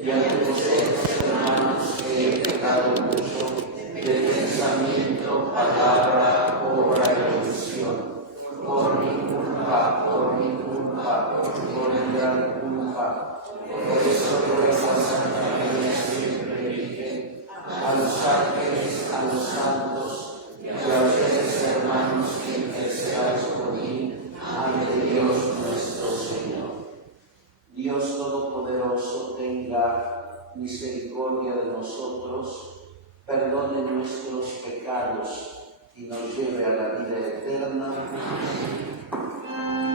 y a todos los hermanos que he pecado mucho, de pensamiento, palabra, obra y omisión, por mi culpa, por mi gran culpa. Por eso ruego a Santa María siempre Virgen, a los ángeles, a los santos y a ustedes, hermanos, que intercedáis por mí ante Dios nuestro Señor. Dios Todopoderoso tenga misericordia de nosotros, perdone nuestros pecados y nos lleve a la vida eterna. Amén.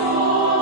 Oh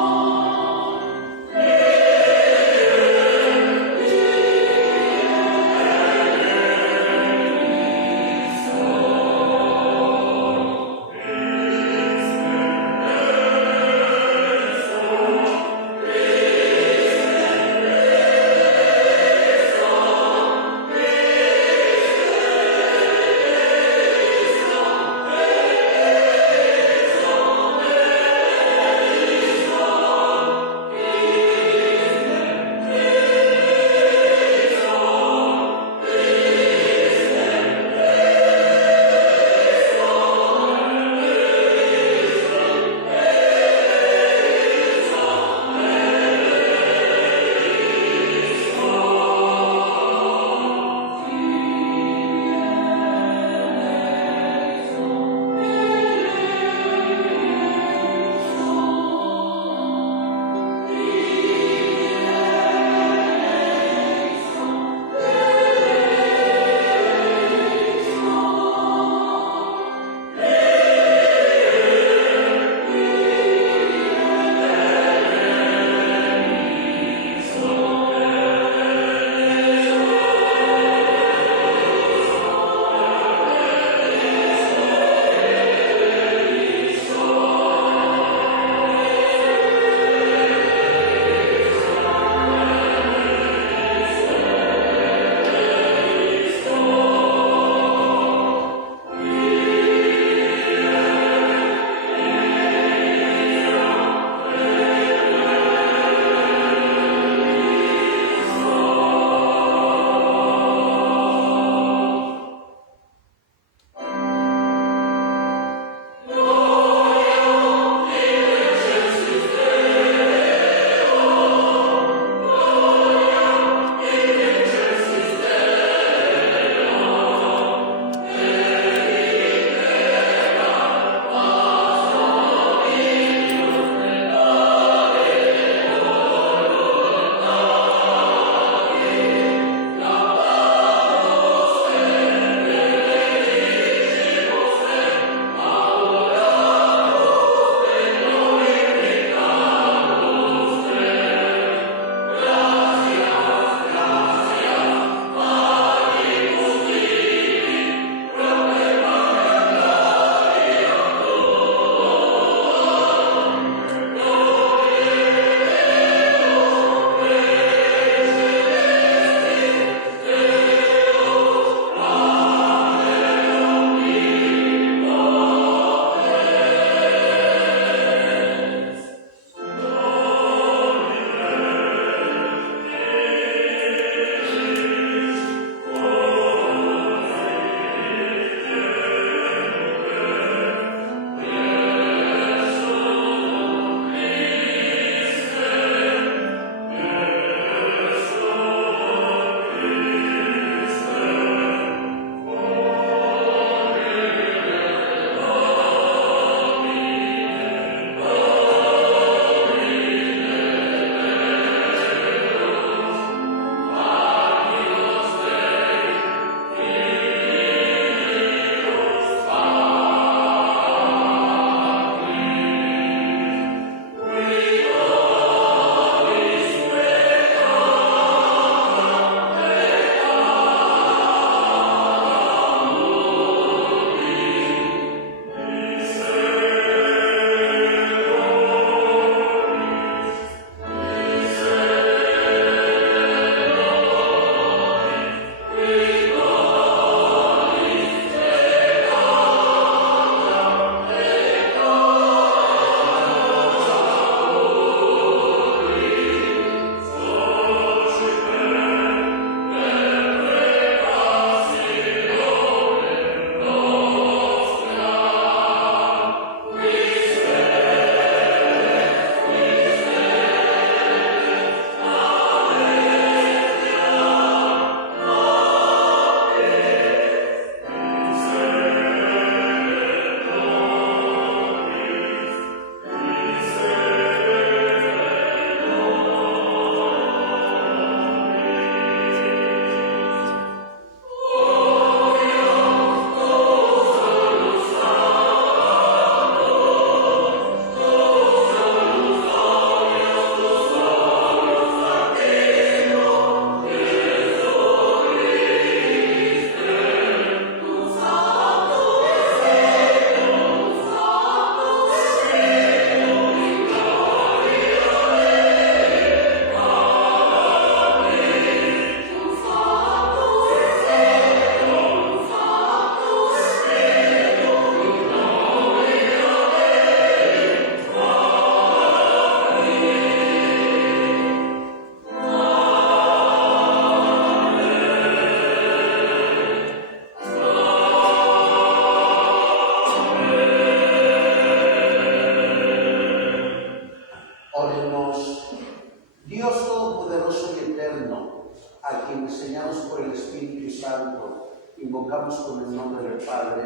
Santo, invocamos con el nombre del Padre,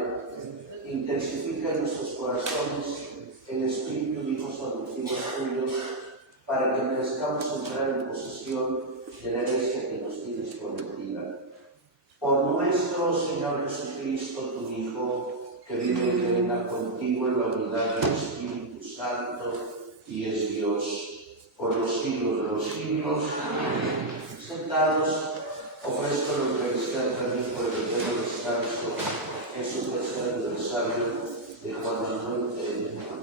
intensifica en nuestros corazones el espíritu y hijos adoptivos tuyos, para que merezcamos entrar en posesión de la Iglesia que nos tienes prometida. Por nuestro Señor Jesucristo, tu Hijo, que vive y reina contigo en la unidad del Espíritu Santo y es Dios, por los siglos de los siglos. Amén. Sentados, ofrezco la Eucaristía también por el eterno descanso en su tercer aniversario de Juan Manuel Telema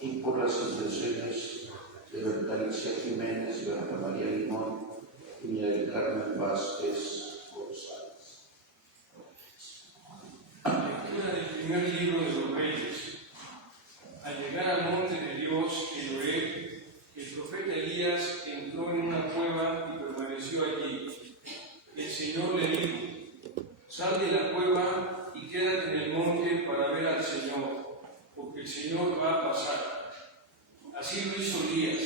y por las intenciones de Berta Alicia Jiménez, Berta María Limón y Miguel Carmen Vázquez González. Lectura del primer libro de los Reyes. Al llegar al monte de Dios, Elohim, el profeta Elías entró en una cueva y permaneció allí. El Señor le dijo: sal de la cueva y quédate en el monte para ver al Señor, porque el Señor va a pasar. Así lo hizo Elías,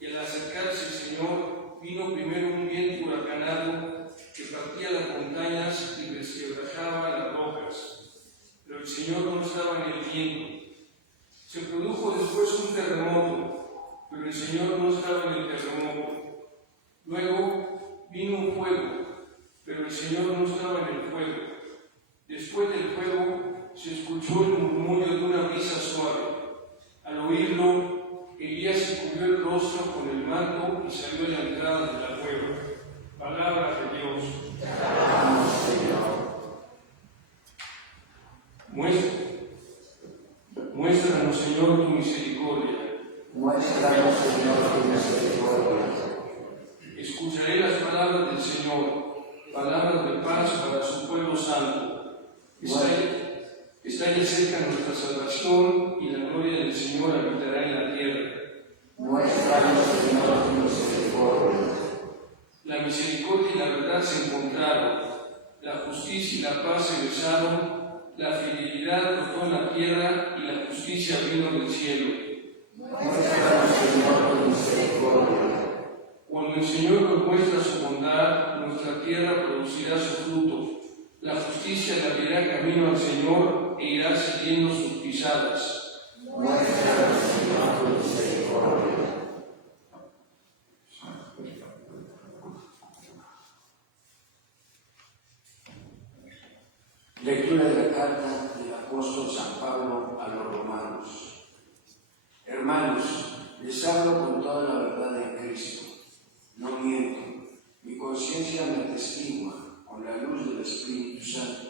y al acercarse el Señor, vino primero un viento huracanado que partía las montañas y resquebrajaba las rocas. Pero el Señor no estaba en el viento. Se produjo después un terremoto, pero el Señor no estaba en el terremoto. Luego vino un fuego, pero el Señor no estaba en el fuego. Después del fuego se escuchó el murmullo de una brisa suave. Al oírlo, Elías se cubrió el rostro con el manto y salió a la entrada de la cueva. Palabra de Dios. Muéstranos, Señor, tu misericordia. Muéstranos, Señor, tu misericordia. Escucharé las palabras del Señor, palabras de paz para su pueblo santo. Está ya cerca nuestra salvación y la gloria del Señor habitará en la tierra. Muéstranos, Señor, tu misericordia. La misericordia y la verdad se encontraron, la justicia y la paz se besaron, la fidelidad brotó en la tierra y la justicia vino del cielo. Muéstranos, Señor, tu misericordia. Cuando el Señor nos muestra su bondad, nuestra tierra producirá su fruto. La justicia le abrirá camino al Señor e irá siguiendo sus pisadas. Muéstranos, Señor, tu misericordia. Lectura de la carta del apóstol San Pablo a los romanos. Hermanos, les hablo con toda la verdad en Cristo. No miento. Mi conciencia me atestigua con la luz del Espíritu Santo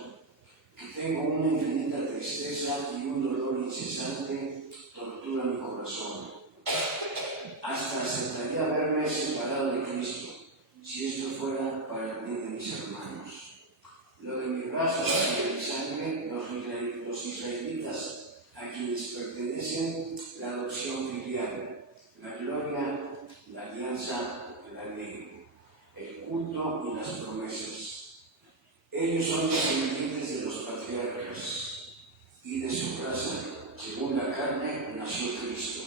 que tengo una infinita tristeza y un dolor incesante tortura mi corazón. Hasta aceptaría verme separado de Cristo, si esto fuera para el bien de mis hermanos. Lo de mi raza y de mi sangre, los israelitas, a quienes pertenecen la adopción filial, la gloria, la alianza, la ley, el culto y las promesas. Ellos son descendientes de los patriarcas, y de su raza, según la carne, nació Cristo,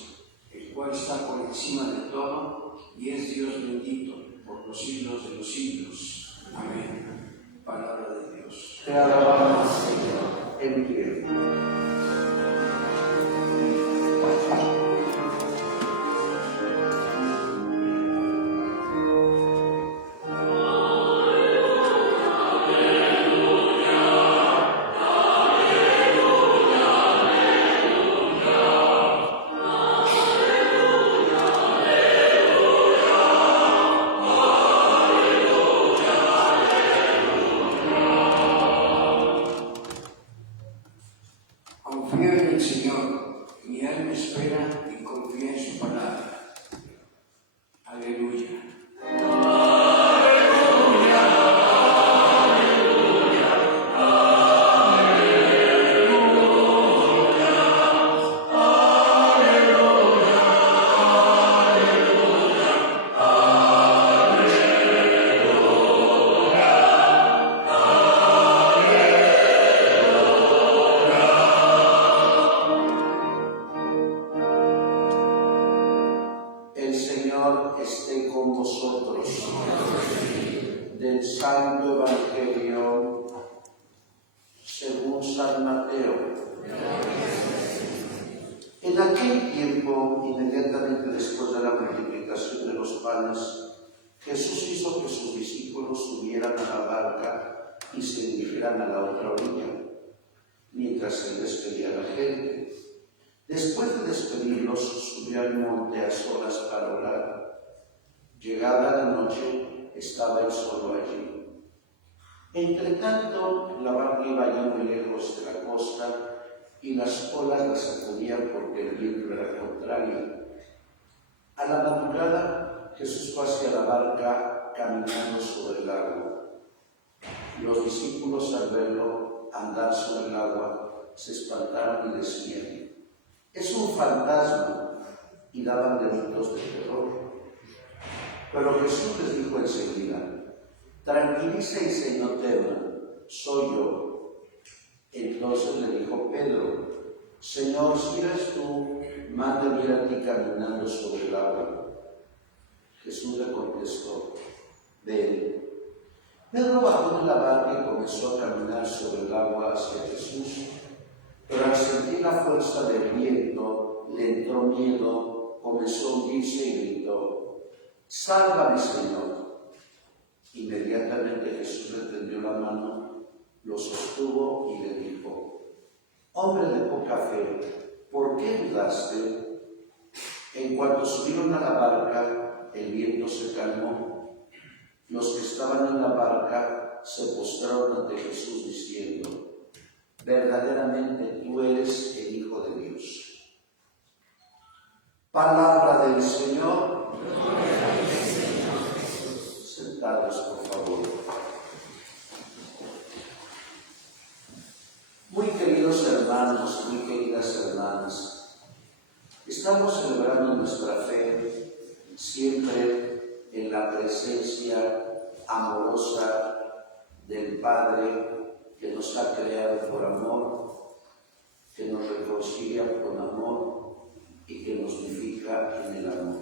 el cual está por encima de todo y es Dios bendito por los siglos de los siglos. Amén. Palabra de Dios. Te alabamos, Señor, en pie. panes, Jesús hizo que sus discípulos subieran a la barca y se dirigieran a la otra orilla, mientras él despedía a la gente. Después de despedirlos, subió al monte a solas para orar. Llegada la noche, estaba él solo allí. Entre tanto, la barca iba ya muy lejos de la costa y las olas la sacudían porque el viento era contrario. A la madrugada, Jesús fue hacia la barca caminando sobre el agua. Los discípulos, al verlo andar sobre el agua, se espantaron y decían: «Es un fantasma», y daban gritos de terror. Pero Jesús les dijo enseguida: «Tranquilícense y no teman, soy yo». Entonces le dijo Pedro: «Señor, si eres tú, mándame ir a ti caminando sobre el agua». Jesús le contestó: «Ven». Pedro bajó de la barca y comenzó a caminar sobre el agua hacia Jesús, pero al sentir la fuerza del viento, le entró miedo, comenzó a hundirse y gritó: «Sálvame, Señor». Inmediatamente Jesús le tendió la mano, lo sostuvo y le dijo: «Hombre de poca fe, ¿por qué dudaste?». En cuanto subieron a la barca, el viento se calmó. Los que estaban en la barca se postraron ante Jesús diciendo: «Verdaderamente tú eres el Hijo de Dios». Palabra del Señor. Sentados, por favor. Muy queridos hermanos, muy queridas hermanas, estamos celebrando nuestra fe siempre en la presencia amorosa del Padre que nos ha creado por amor, que nos reconcilia con amor y que nos vivifica en el amor.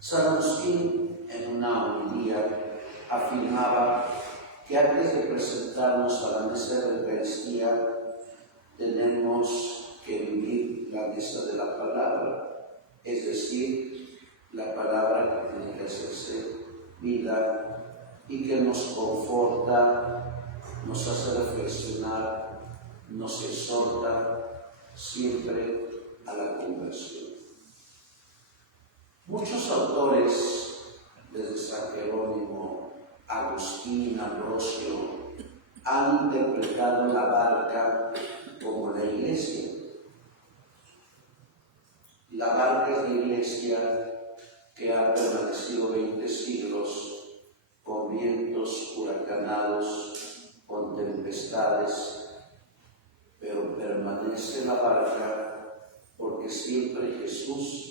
San Agustín, en una homilía, afirmaba que antes de presentarnos a la mesa de la Eucaristía tenemos que vivir la mesa de la palabra, es decir, la palabra que tiene que hacerse vida y que nos conforta, nos hace reflexionar, nos exhorta siempre a la conversión. Muchos autores, desde San Jerónimo, Agustín, Ambrosio, han interpretado la barca como la Iglesia. La barca es la Iglesia que ha permanecido 20 siglos con vientos huracanados, con tempestades, pero permanece la barca porque siempre Jesús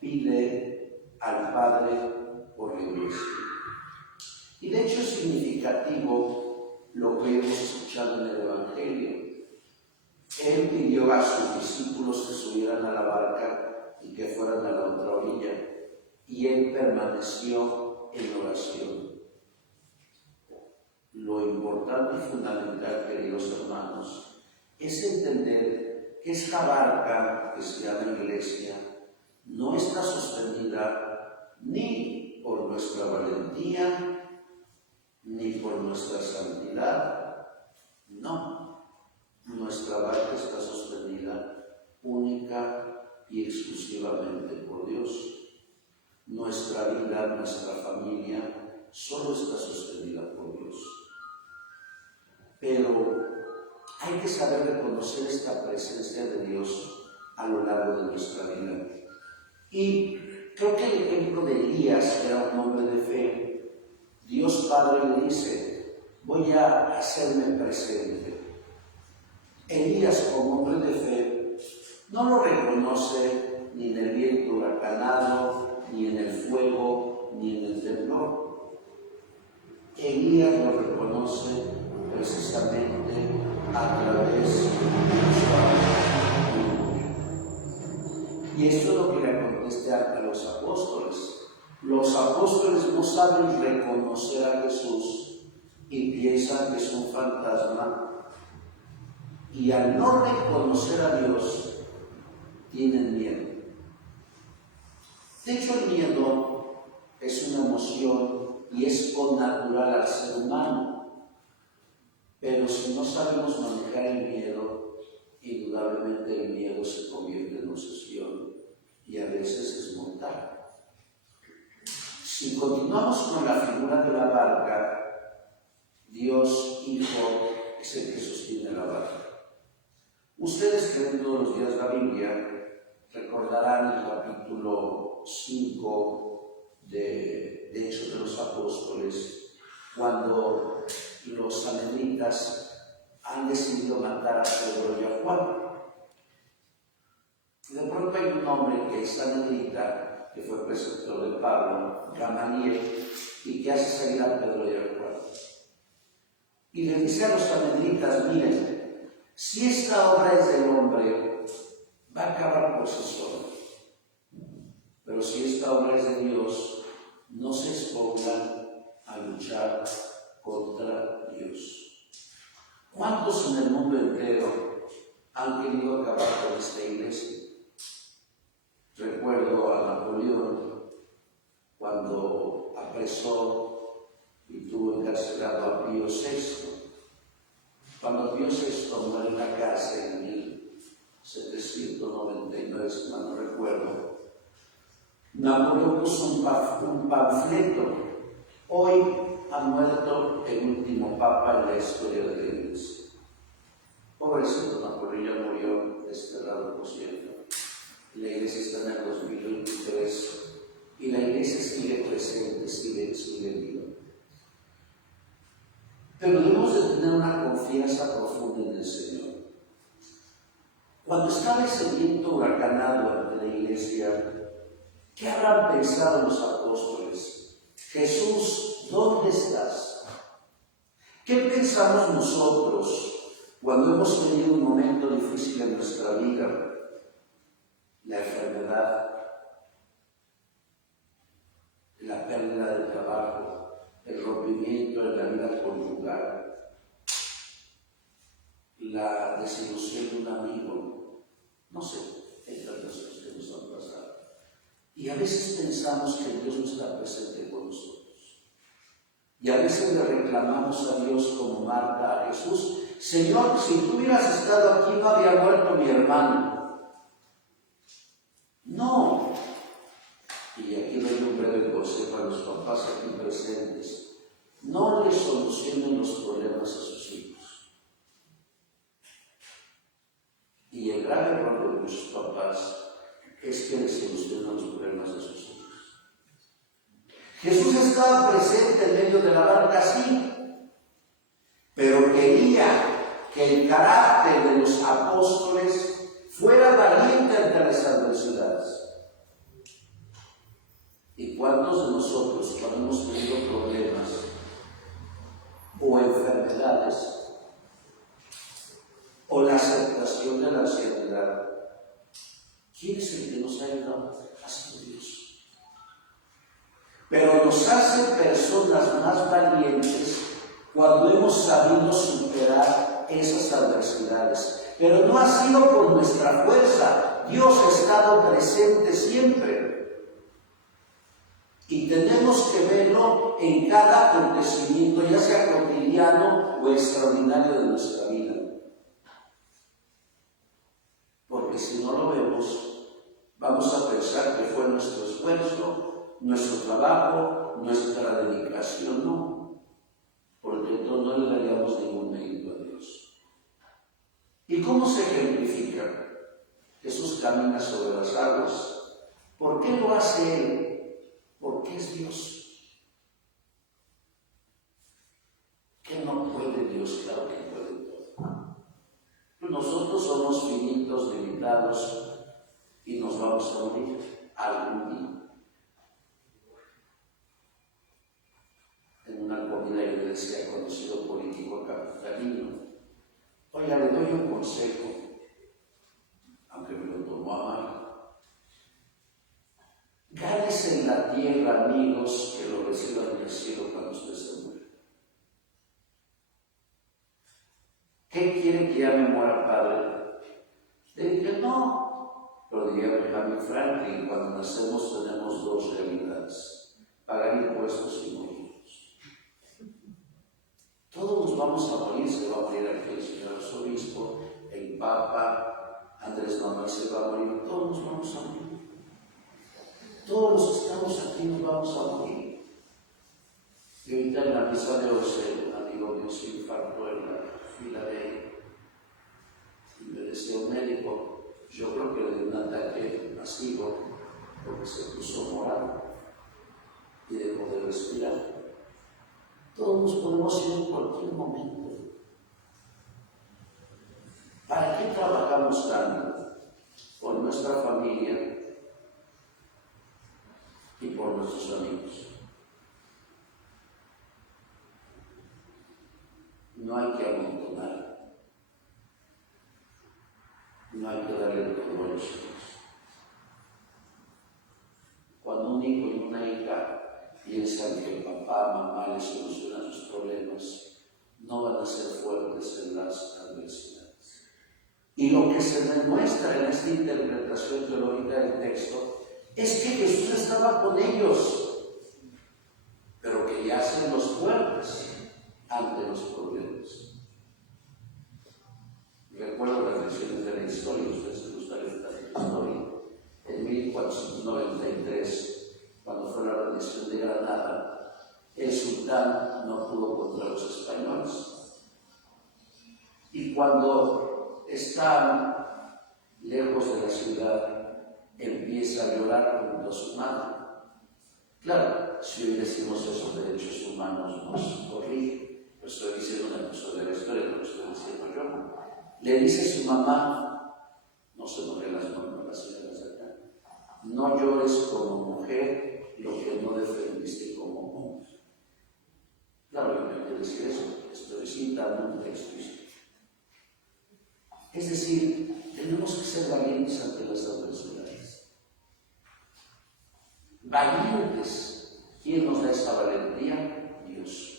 pide al Padre por la Iglesia. Y de hecho es significativo lo que hemos escuchado en el Evangelio. Él pidió a sus discípulos que subieran a la barca y que fueran a la otra orilla, y él permaneció en oración. Lo importante y fundamental, queridos hermanos, es entender que esta barca que se llama Iglesia no está sostenida ni por nuestra valentía, ni por nuestra santidad. No, nuestra barca está sostenida única y exclusivamente por Dios. Nuestra vida, nuestra familia, solo está sostenida por Dios. Pero hay que saber reconocer esta presencia de Dios a lo largo de nuestra vida. Y creo que el ejemplo de Elías, que era un hombre de fe, Dios Padre le dice: voy a hacerme presente. Elías, como hombre de fe, no lo reconoce ni en el viento huracanado, ni en el fuego, ni en el temblor. Elías lo reconoce precisamente a través de su amor. Y esto es lo que le contesté a los apóstoles. Los apóstoles no saben reconocer a Jesús y piensan que es un fantasma, y al no reconocer a Dios tienen miedo. De hecho, el miedo es una emoción y es connatural al ser humano. Pero si no sabemos manejar el miedo, indudablemente el miedo se convierte en obsesión y a veces es mortal. Si continuamos con la figura de la barca, Dios Hijo es el que sostiene la barca. Ustedes que ven todos los días la Biblia recordarán el capítulo 5 de Hechos de los Apóstoles, cuando los sanhedritas han decidido matar a Pedro y a Juan. De pronto hay un hombre que es sanhedrita, que fue preceptor de Pablo, Gamaliel, y que hace salir a Pedro y a Juan. Y le dice a los sanhedritas: miren, si esta obra es del hombre, va a acabar por sí sola. Pero si esta obra es de Dios, no se expongan a luchar contra Dios. ¿Cuántos en el mundo entero han querido acabar con esta iglesia? Recuerdo a Napoleón cuando apresó y tuvo encarcelado a Pío VI. Cuando Pío VI muere en la cárcel en 1799, si mal no recuerdo, Napoleón puso un panfleto: hoy ha muerto el último papa en la historia de la iglesia. Pobrecito Napoleón, ya murió, desterrado por cierto. La iglesia está en el 2023 y la iglesia sigue presente, sigue viva. Pero debemos de tener una confianza profunda en el Señor. Cuando estaba ese viento huracanado ante la iglesia, ¿qué habrán pensado los apóstoles? Jesús, ¿dónde estás? ¿Qué pensamos nosotros cuando hemos tenido un momento difícil en nuestra vida? La enfermedad, la pérdida del trabajo, el rompimiento en la vida conyugal, la desilusión de un amigo, no sé, hay tantas cosas que nos han pasado. Y a veces pensamos que Dios no está presente con nosotros. Y a veces le reclamamos a Dios como Marta a Jesús: Señor, si tú hubieras estado aquí no había muerto mi hermano. No. Y aquí doy un breve consejo a los papás aquí presentes: no les solucionen los problemas a sus hijos. Y el grave error de muchos papás es que les solucionan los problemas a sus hijos. Jesús estaba presente en medio de la barca, sí, pero quería que el carácter de los apóstoles fuera valiente ante las adversidades. ¿Y cuántos de nosotros, cuando hemos tenido problemas o enfermedades o la aceptación de la ansiedad, quién es el que nos ha ayudado? Ha sido Dios. Pero nos hace personas más valientes cuando hemos sabido superar esas adversidades. Pero no ha sido por nuestra fuerza. Dios ha estado presente siempre. Y tenemos que verlo en cada acontecimiento, ya sea cotidiano o extraordinario de nuestra vida. Porque si no lo vemos, vamos a pensar que fue nuestro esfuerzo, nuestro trabajo, nuestra dedicación. No, porque entonces no le daríamos ningún mérito a Dios. ¿Y cómo se ejemplifica? Jesús camina sobre las aguas. ¿Por qué lo hace Él? Porque es Dios. ¿Qué no puede Dios? Claro que puede todo. Nosotros somos finitos, limitados y nos vamos a morir algún día. En una comida yo le decía a conocido político capitalino: oiga, le doy un consejo, aunque me lo tomó a mal. Gánese en la tierra amigos que lo reciban en el cielo cuando usted se muera. ¿Qué quiere que ya me muera, padre? Le dije: no. Pero diría Benjamin Franklin: cuando nacemos tenemos dos realidades, pagar impuestos y morirnos. Todos nos vamos a morir, se va a morir aquí el señor arzobispo, el Papa, Andrés Manuel se va a morir, todos nos vamos a morir. Todos los que estamos aquí nos vamos a morir. Y ahorita en la misa de hoy, un amigo mío se infartó en la fila de él. Y me decía un médico, yo creo que le dio un ataque masivo porque se puso morado y dejó de respirar. Todos nos podemos ir en cualquier momento. ¿Para qué trabajamos tanto? Por nuestra familia y por nuestros amigos. No hay que amontonar. No hay que darle todo a los hijos. Cuando un hijo y una hija piensan que papá, mamá les soluciona sus problemas, no van a ser fuertes en las adversidades. Y lo que se demuestra en esta interpretación teológica del texto es que Jesús estaba con ellos, pero que ya hacen los fuertes ante los problemas. Recuerdo las lecciones de la historia, ustedes se gustaría estar en la historia. En 1493, cuando fue la rendición de Granada, el sultán no pudo contra los españoles. Y cuando están lejos de la ciudad, empieza a llorar junto a su madre. Claro, si hoy decimos esos derechos humanos nos corrige, lo estoy diciendo en el curso de la historia, lo estoy diciendo yo. Le dice a su mamá, no se nos relaciona con las señoras de acá, no llores como mujer lo que no defendiste como hombre. Claro, yo no quiero decir eso, estoy citando un texto histórico. Es decir, tenemos que ser valientes ante las adversidades. Valientes. ¿Quién nos da esta valentía? Dios.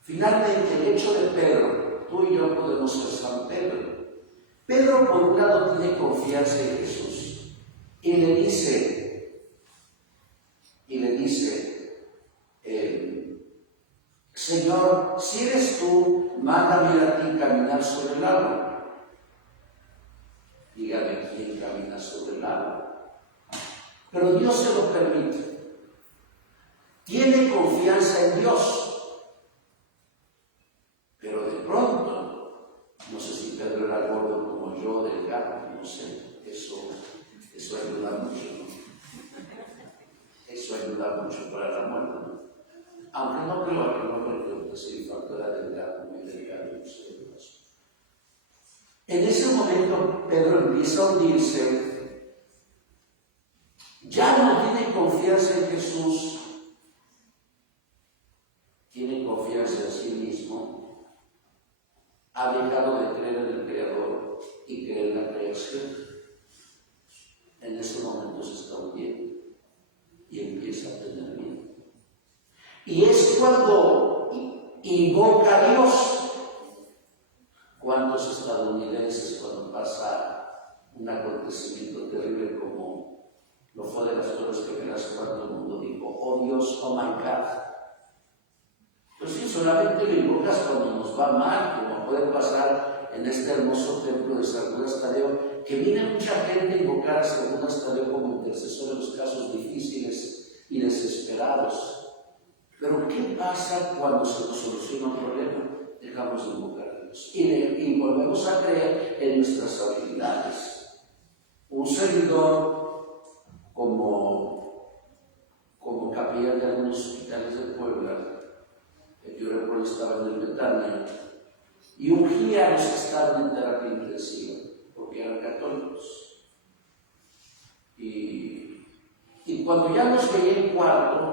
Finalmente, el hecho de Pedro, tú y yo podemos ser San Pedro. Pedro, por un lado, tiene confianza en Jesús y le dice, Señor, si eres tú, mándame a ti caminar sobre el agua. Dígame quién camina sobre el agua. Pero Dios se lo permite. Tiene confianza en Dios. Pero de pronto, no sé si Pedro era gordo como yo, delgado, no sé, eso ayuda mucho, ¿no? Eso ayuda mucho para la muerte, ¿no? Aunque no creo que no porque se infartó era delgado, muy delgado, no sé. En ese momento Pedro empieza a hundirse, ya no tiene confianza en Jesús, tiene confianza en sí mismo, ha dejado de creer en el Creador y creer en la creación. En ese momento se está hundiendo y empieza a tener miedo. Y es cuando invoca a Dios. ¿Cuántos estadounidenses, cuando pasa un acontecimiento terrible como lo fue de las Torres Gemelas, cuando el mundo dijo, oh Dios, oh my God? Pues sí, solamente lo invocas cuando nos va mal, como puede pasar en este hermoso templo de San Judas Tadeo, que viene mucha gente a invocar a San Judas Tadeo como intercesor en los casos difíciles y desesperados. Pero ¿qué pasa cuando se nos soluciona un problema? Dejamos de invocar a Dios y volvemos a creer en nuestras habilidades. Un servidor como capellán de algunos hospitales de Puebla, yo recuerdo estaba en el Betania, y ungía a los que estaban en terapia intensiva, porque eran católicos. Y cuando ya nos veía en cuarto,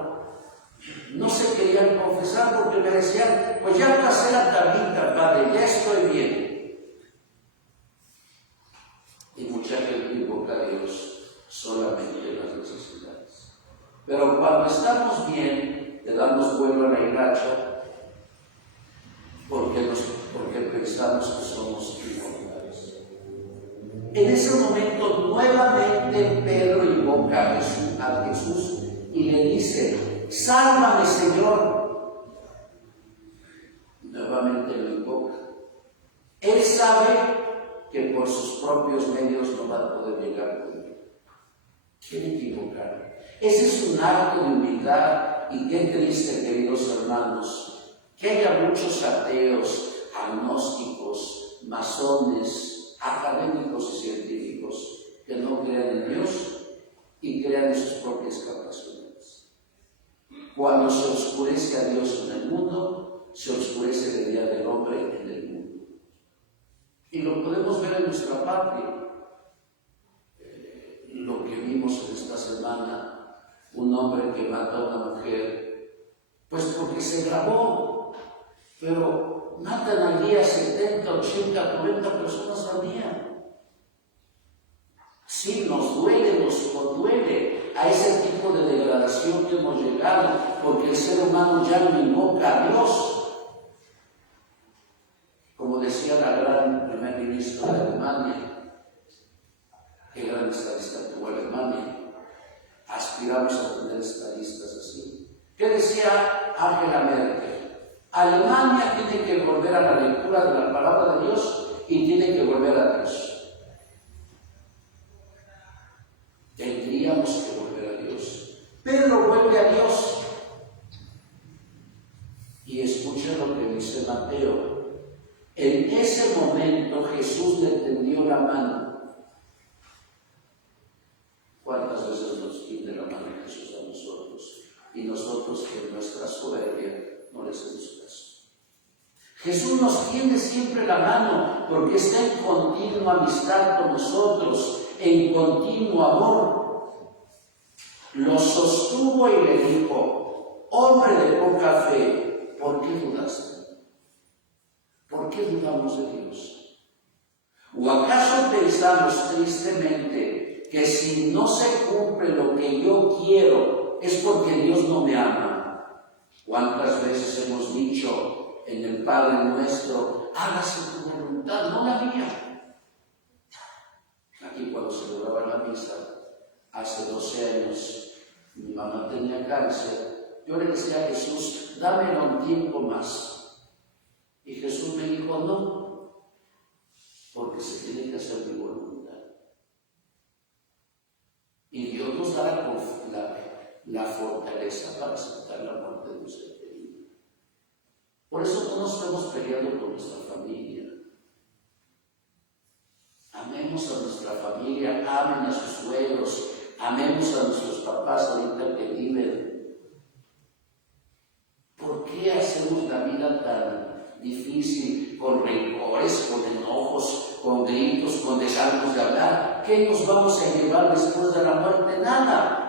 no se querían confesar porque me decían, pues ya pasé la tablita, padre, ya estoy bien. Y mucha gente invoca a Dios solamente en las necesidades. Pero cuando estamos bien, le damos vuelo a la hilacha porque pensamos que somos inmortales. En ese momento, nuevamente Pedro invoca a Jesús y y le dice: sálvame, Señor. Nuevamente lo invoca. Él sabe que por sus propios medios no va a poder llegar con él. Quiere equivocar. Ese es un acto de humildad, y qué triste, queridos hermanos, que haya muchos ateos, agnósticos, masones, académicos y científicos que no crean en Dios y crean en sus propias capacidades. Cuando se oscurece a Dios en el mundo, se oscurece el día del hombre en el mundo. Y lo podemos ver en nuestra patria. Lo que vimos en esta semana, un hombre que mata a una mujer, pues porque se grabó, pero matan al día 70, 80, 90 personas al día. Sí, nos duele, nos conduele a ese tipo de degradación que hemos llegado, porque el ser humano ya no invoca a Dios. Como decía la gran primer ministra de Alemania, qué gran estadista tuvo Alemania, aspiramos a tener estadistas así. ¿Qué decía Angela Merkel? Alemania tiene que volver a la lectura de la palabra de Dios y tiene que volver a Dios. Tendríamos que volver a Dios. Pedro vuelve a Dios. Y escuchen lo que dice Mateo. En ese momento Jesús le tendió la mano. ¿Cuántas veces nos tiende la mano Jesús a nosotros? Y nosotros, en nuestra soberbia, no le hacemos caso. Jesús nos tiende siempre la mano porque está en continua amistad con nosotros, en continuo amor. Lo sostuvo y le dijo: hombre de poca fe, ¿por qué dudaste? ¿Por qué dudamos de Dios? ¿O acaso pensamos tristemente que si no se cumple lo que yo quiero es porque Dios no me ama? ¿Cuántas veces hemos dicho en el Padre Nuestro: hágase tu voluntad, no la mía? Aquí, cuando celebraba la misa, hace 12 años, mi mamá tenía cáncer. Yo le decía a Jesús: dámelo un tiempo más. Y Jesús me dijo: no, porque se tiene que hacer mi voluntad. Y Dios nos dará la fortaleza para aceptar la muerte de nuestra querido. Por eso no nos estamos peleando con nuestra familia. Amemos a nuestra familia, amen a sus suegros, amemos a nuestros papás ahorita que viven. ¿Por qué hacemos la vida tan difícil, con rencores, con enojos, con gritos, con dejarnos de hablar? ¿Qué nos vamos a llevar después de la muerte? Nada,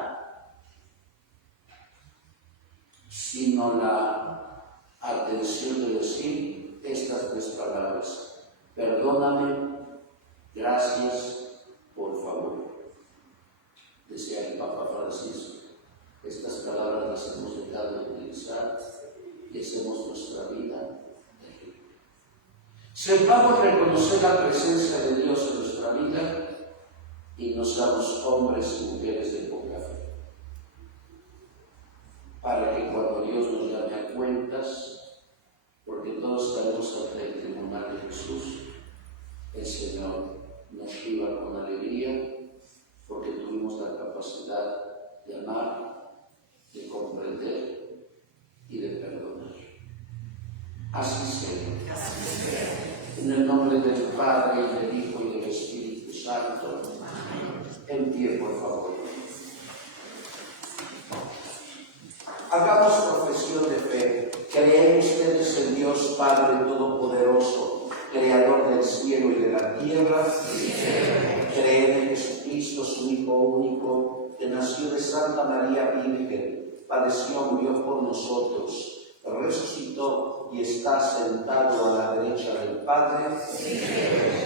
sino la atención de decir estas 3 palabras: perdóname, gracias, por favor. Decía el Papa Francisco: estas palabras las hemos dejado de utilizar y hacemos nuestra vida. Sepamos reconocer la presencia de Dios en nuestra vida y no seamos hombres y mujeres de poca fe, para que cuando Dios nos llame a cuentas, porque todos estaremos ante el tribunal de Jesús, el Señor nos viva con alegría, porque tuvimos la capacidad de amar, de comprender y de perdonar. Así sea. En el nombre del Padre, y del Hijo, y del Espíritu Santo. En pie, por favor. Hagamos profesión de fe. ¿Creen ustedes en Dios Padre Todopoderoso, Creador del cielo y de la tierra? Sí. ¿Creen en Jesucristo, su Hijo único, que nació de Santa María Virgen, padeció, murió por nosotros, resucitó y está sentado a la derecha del Padre? Sí.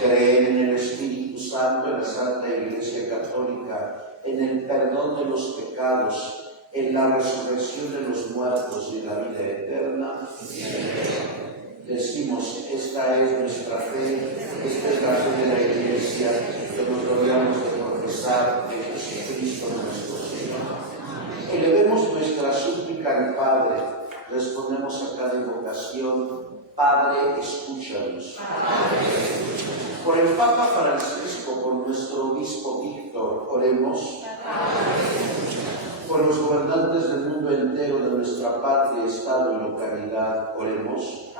¿Creen en el Espíritu Santo, en la Santa Iglesia Católica, en el perdón de los pecados, en la resurrección de los muertos y en la vida eterna? Sí. Decimos: esta es nuestra fe, esta es la fe de la Iglesia, que nos gloriamos de profesar en Jesucristo nuestro Señor. Elevemos la súplica del Padre, respondemos a cada invocación. Padre, escúchanos. Por el Papa Francisco, por nuestro obispo Víctor, oremos. Por los gobernantes del mundo entero, de nuestra patria, estado y localidad, oremos.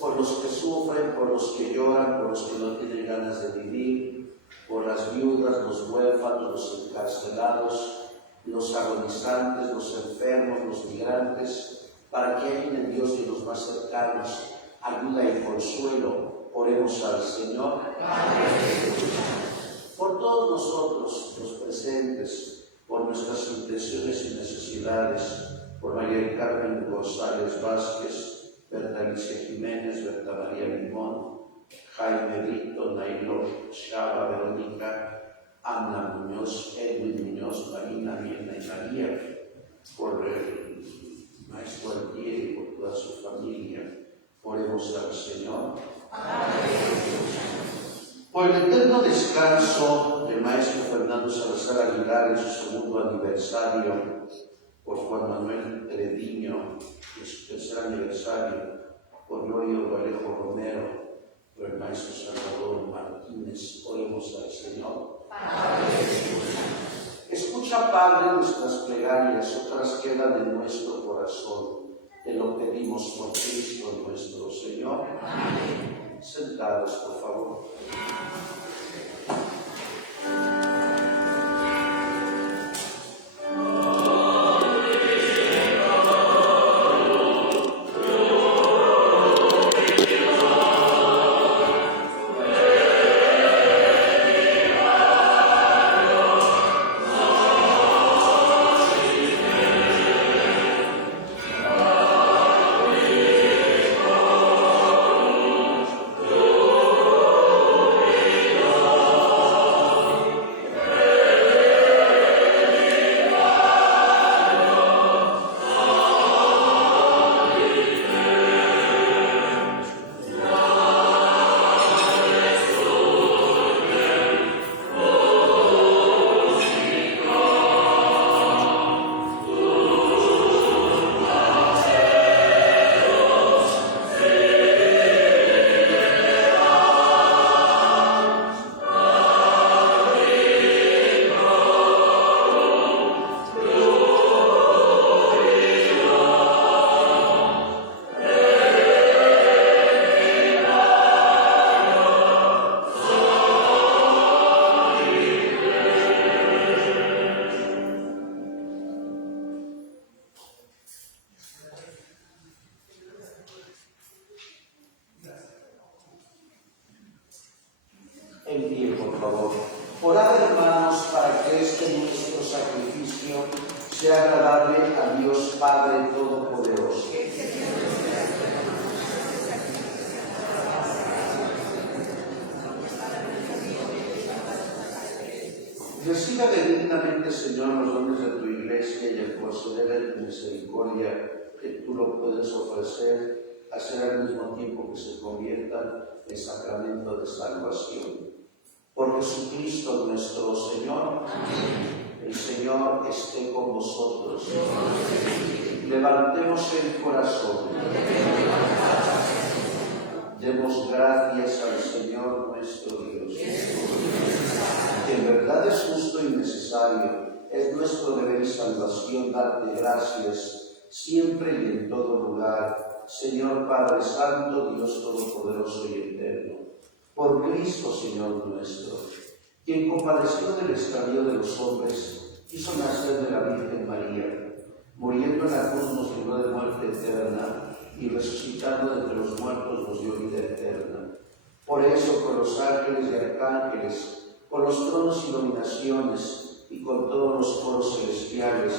Por los que sufren, por los que lloran, por los que no tienen ganas de vivir, por las viudas, los huérfanos, los encarcelados, los agonizantes, los enfermos, los migrantes, para que hayan en Dios y los más cercanos ayuda y consuelo, oremos al Señor. Por todos nosotros, los presentes, por nuestras intenciones y necesidades, por María del Carmen González Vázquez, Berta Alicia Jiménez, Berta María Limón, Jaime Brito, Nailo, Chava, Verónica, Ana Muñoz, Edwin Muñoz, Marina, Mirna y María, por el maestro Altieri, por toda su familia, oremos al Señor. Por el eterno descanso del maestro Fernando Salazar Aguilar en su segundo aniversario, por Juan Manuel Trediño en su tercer aniversario, por Gloria Vallejo Romero, por el maestro Salvador Martínez, oremos al Señor. Escucha, Padre, nuestras plegarias, otras quedan en nuestro corazón. Te lo pedimos por Cristo nuestro Señor. Amén. Sentados, por favor. En pie, por favor. Orad, hermanos, para que este nuestro sacrificio sea agradable a Dios Padre Todopoderoso. Reciba benignamente, Señor, los dones de tu Iglesia y el conceder de tu misericordia que tú lo puedes ofrecer, hacer al mismo tiempo que se conviertan en sacramento de salvación. Por Jesucristo nuestro Señor. Amén. El Señor esté con vosotros. Levantemos el corazón. Demos gracias al Señor nuestro Dios. Que en verdad es justo y necesario, es nuestro deber y salvación darte gracias siempre y en todo lugar, Señor Padre Santo, Dios Todopoderoso y Eterno. Por Cristo, Señor nuestro, quien compadecido del extravío de los hombres, hizo nacer de la Virgen María, muriendo en la cruz nos libró de muerte eterna, y resucitando de entre los muertos nos dio vida eterna. Por eso, con los ángeles y arcángeles, con los tronos y dominaciones, y con todos los coros celestiales,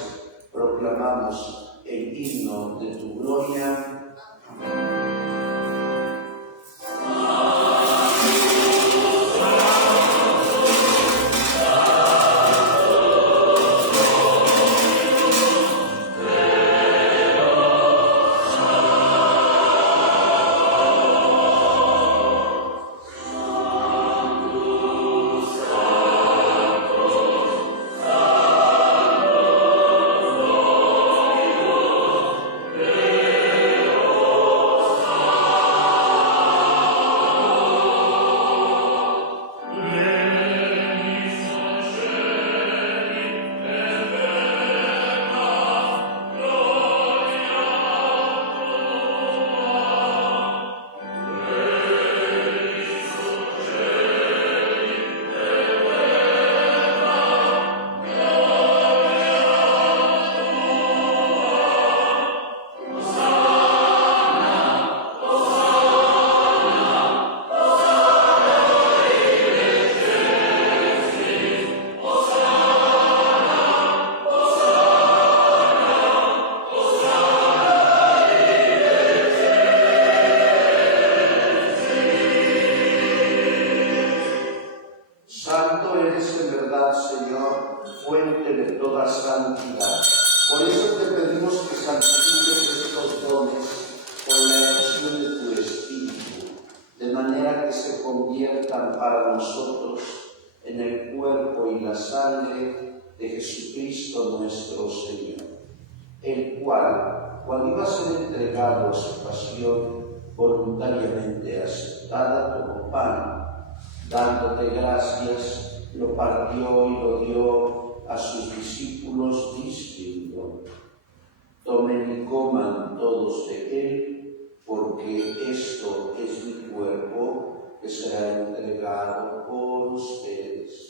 proclamamos el himno de tu gloria. Amén. partan para nosotros en el cuerpo y la sangre de Jesucristo nuestro Señor, el cual, cuando iba a ser entregado a su pasión, voluntariamente aceptada, tomó pan, dándote gracias, lo partió y lo dio a sus discípulos diciendo: tomen y coman todos de él, porque esto es mi cuerpo que será entregado por ustedes.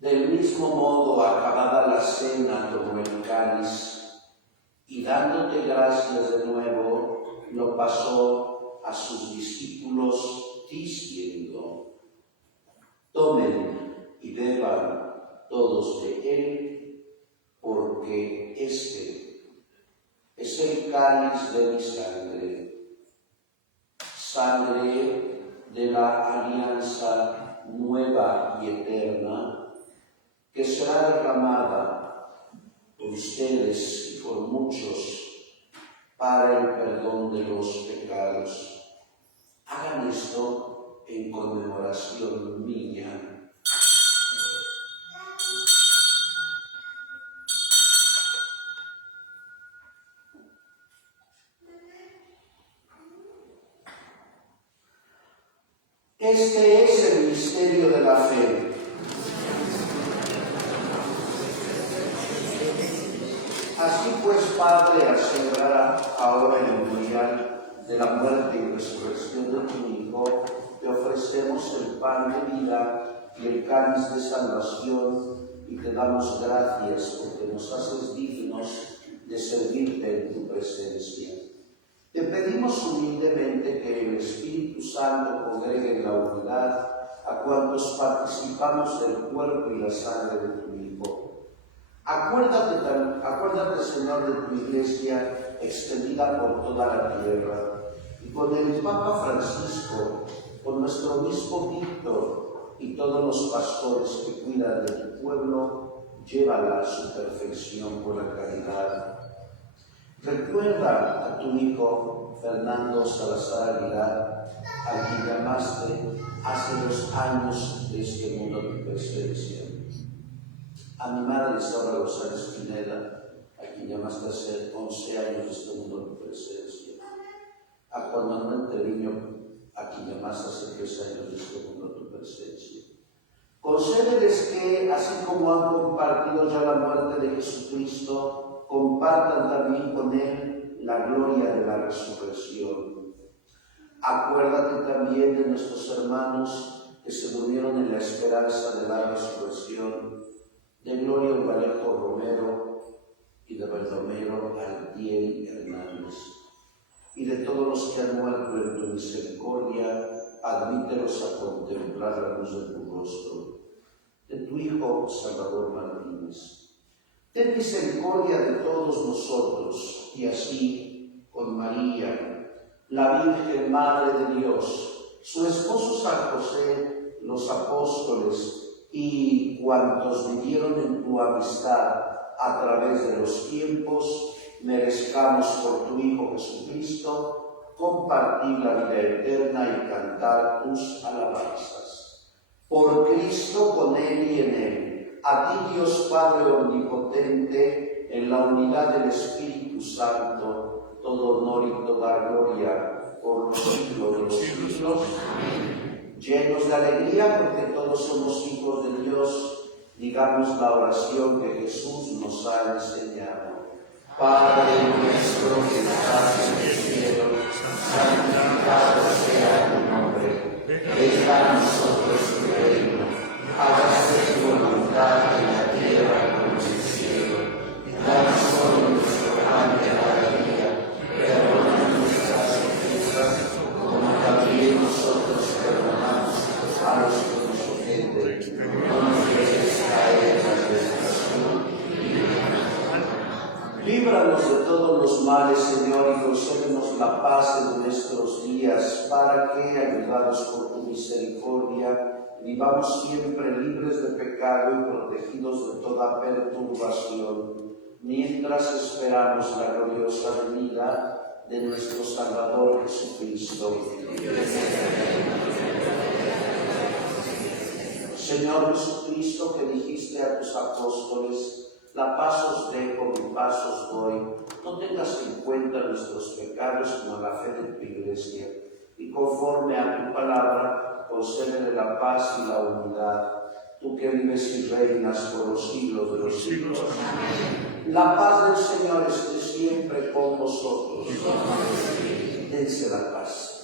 Del mismo modo, acabada la cena, tomó el cáliz y dándote gracias de nuevo, lo pasó a sus discípulos diciendo: tomen y beban todos de él, porque este es el cáliz de mi sangre, sangre de la alianza nueva y eterna, que será derramada por ustedes y por muchos para el perdón de los pecados. Hagan esto en conmemoración mía. Este es el misterio de la fe. Así pues, Padre, al celebrar ahora el memorial de la muerte y resurrección de tu Hijo, te ofrecemos el pan de vida y el cáliz de salvación, y te damos gracias porque nos haces dignos de servirte en tu presencia. Te pedimos humildemente que el Espíritu Santo congregue en la unidad a cuantos participamos del cuerpo y la sangre de tu Hijo. Acuérdate, Señor, de tu Iglesia extendida por toda la tierra, y con el Papa Francisco, con nuestro obispo Víctor y todos los pastores que cuidan de tu pueblo, llévala a su perfección por la caridad. Recuerda a tu hijo Fernando Salazar Aguilar, a quien llamaste hace 2 años de este mundo tu presencia. A mi madre Isaura González Pineda, a quien llamaste hace 11 años de este mundo tu presencia. A Juan Manuel Treviño, a quien llamaste hace 3 años de este mundo tu presencia. Concédeles que, así como han compartido ya la muerte de Jesucristo, compartan también con él la gloria de la resurrección. Acuérdate también de nuestros hermanos que se durmieron en la esperanza de la resurrección, de Gloria Vallejo Romero y de Baldomero Altiel Hernández, y de todos los que han muerto en tu misericordia, admítelos a contemplar la luz de tu rostro. De tu Hijo Salvador Martínez. Ten misericordia de todos nosotros, y así, con María, la Virgen Madre de Dios, su esposo San José, los apóstoles y cuantos vivieron en tu amistad a través de los tiempos, merezcamos por tu Hijo Jesucristo compartir la vida eterna y cantar tus alabanzas. Por Cristo, con Él y en Él, a ti Dios Padre Omnipotente, en la unidad del Espíritu Santo, todo honor y toda gloria por los siglos de los siglos. Amén. Llenos de alegría porque todos somos hijos de Dios, digamos la oración que Jesús nos ha enseñado. Padre nuestro que estás en el cielo, santificado sea tu nombre. Venga a nosotros tu reino. Hágase tu voluntad en la tierra como en el cielo. Danos hoy nuestro pan de cada día. Perdona nuestras ofensas, como también nosotros perdonamos a los que nos ofenden. No nos dejes caer en la tentación. Líbranos de todos los males, Señor, y concédenos la paz en nuestros días, para que, ayudados por tu misericordia, vivamos siempre libres de pecado y protegidos de toda perturbación, mientras esperamos la gloriosa venida de nuestro Salvador Jesucristo. Señor Jesucristo, que dijiste a tus apóstoles: la paz os dejo, mi paz os doy. No tengas en cuenta nuestros pecados, sino la fe de tu Iglesia. Y conforme a tu palabra, concédele la paz y la unidad. Tú que vives y reinas por los siglos de los siglos. La paz del Señor esté siempre con vosotros. Dense la paz.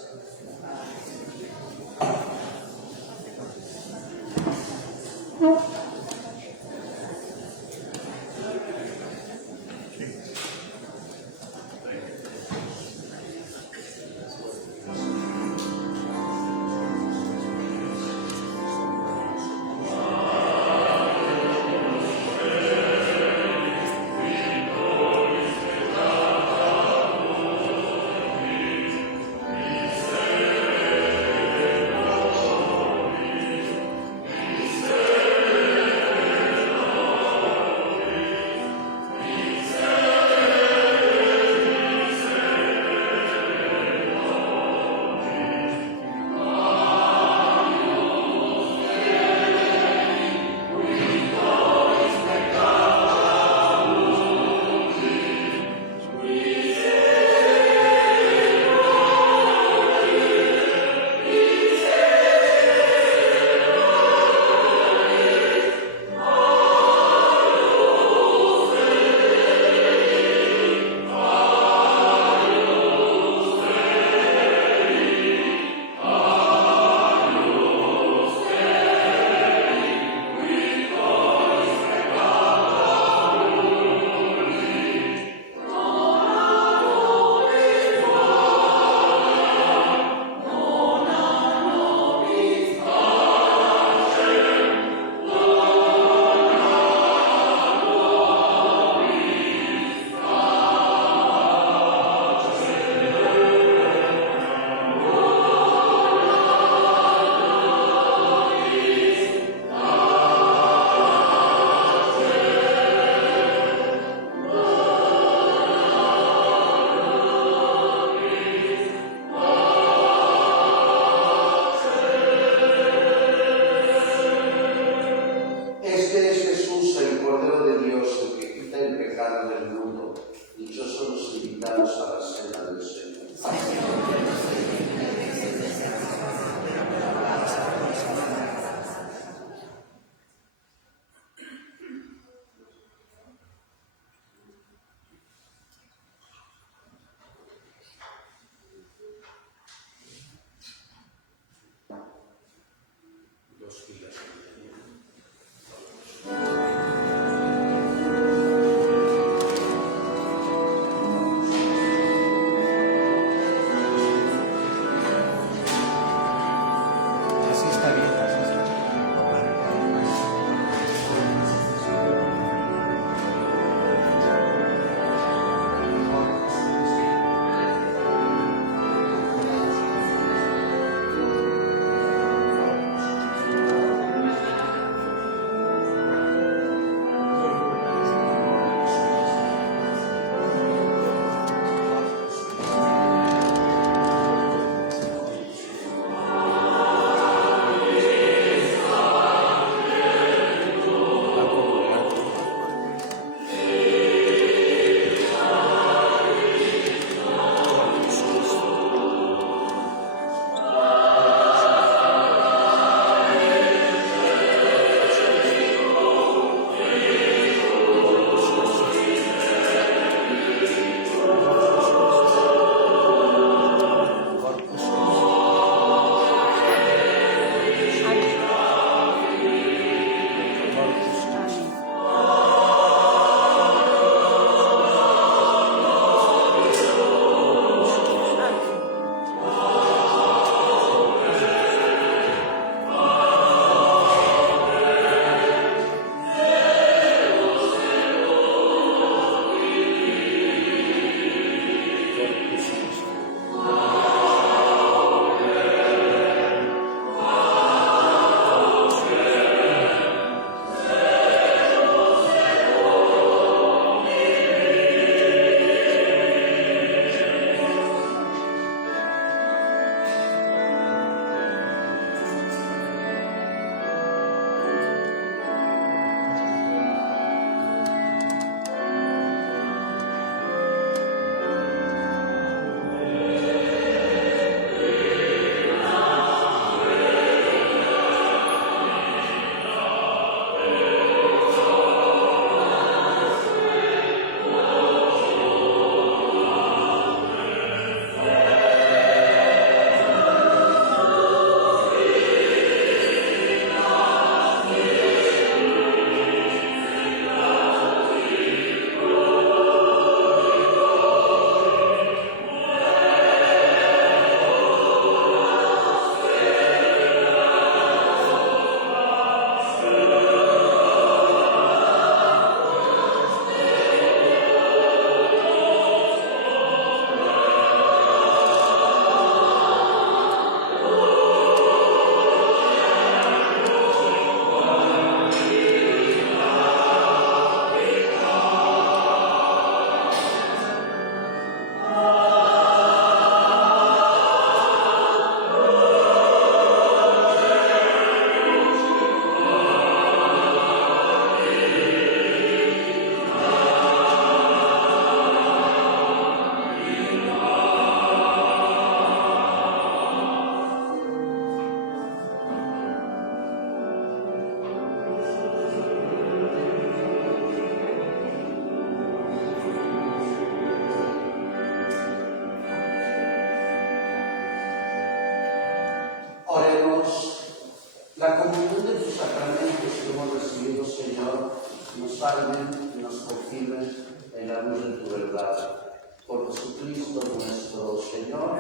salven y nos confirmen en la luz de tu verdad. Por Jesucristo nuestro Señor.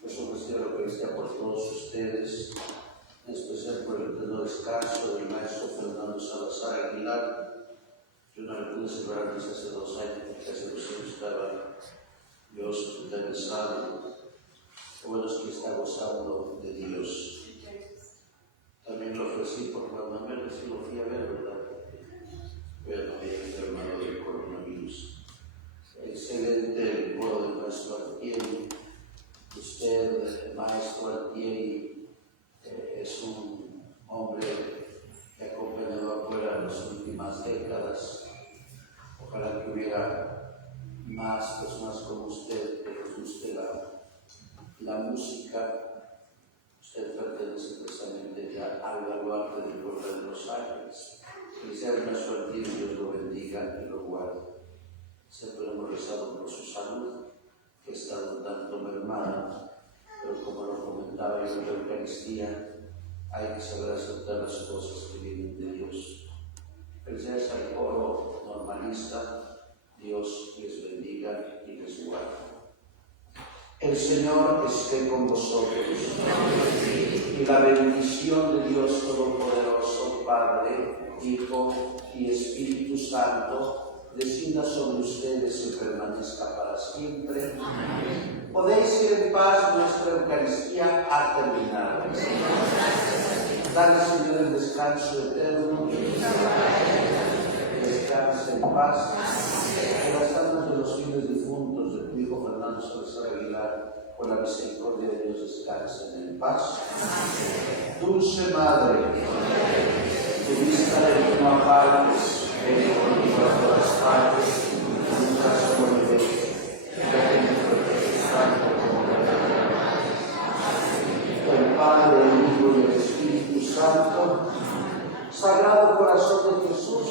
Pues ofrecido la Eucaristía por todos ustedes, en especial por el pleno descanso del maestro Fernando Salazar Aguilar. Yo no le pude celebrar desde hace 2 años, porque hace 2 años estaba yo hospitalizado. Lo bueno es que está gozando de Dios. También lo ofrecí por cuando me recién lo fui a ver, ¿verdad? Pero no había enfermado del coronavirus. Excelente el coro de maestro Altieri. Usted, maestro Altieri, es un hombre que ha acompañado afuera en las últimas décadas. Ojalá que hubiera más personas como usted que les guste la música. Usted pertenece precisamente ya al baluarte del pueblo de Los Ángeles. Que sea nuestro Altieri, Dios lo bendiga y lo guarde. Siempre hemos rezado por su salud, que ha estado tanto mermada, pero como lo comentaba yo en la Eucaristía, hay que saber aceptar las cosas que vienen de Dios. Felicidades al coro normalista, Dios les bendiga y les guarde. El Señor esté con vosotros, y la bendición de Dios Todopoderoso, Padre, Hijo y Espíritu Santo, descienda sobre ustedes y permanezca para siempre. Amén. Podéis ir en paz, nuestra Eucaristía ha terminado. Dale, Señor, el descanso eterno. Descansa en paz. Por las almas de los fieles difuntos de tu Hijo Fernando Salazar Aguilar, por la misericordia de Dios, descansen en paz. Dulce Madre, tu vista de tu apartes, ven conmigo a todas partes, nunca solo me ves, ya que me proteges tanto como la madre. El Padre, el Hijo y el Espíritu Santo, Sagrado Corazón de Jesús,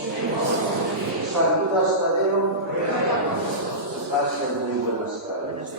San Judas Tadeo, pasen muy buenas tardes.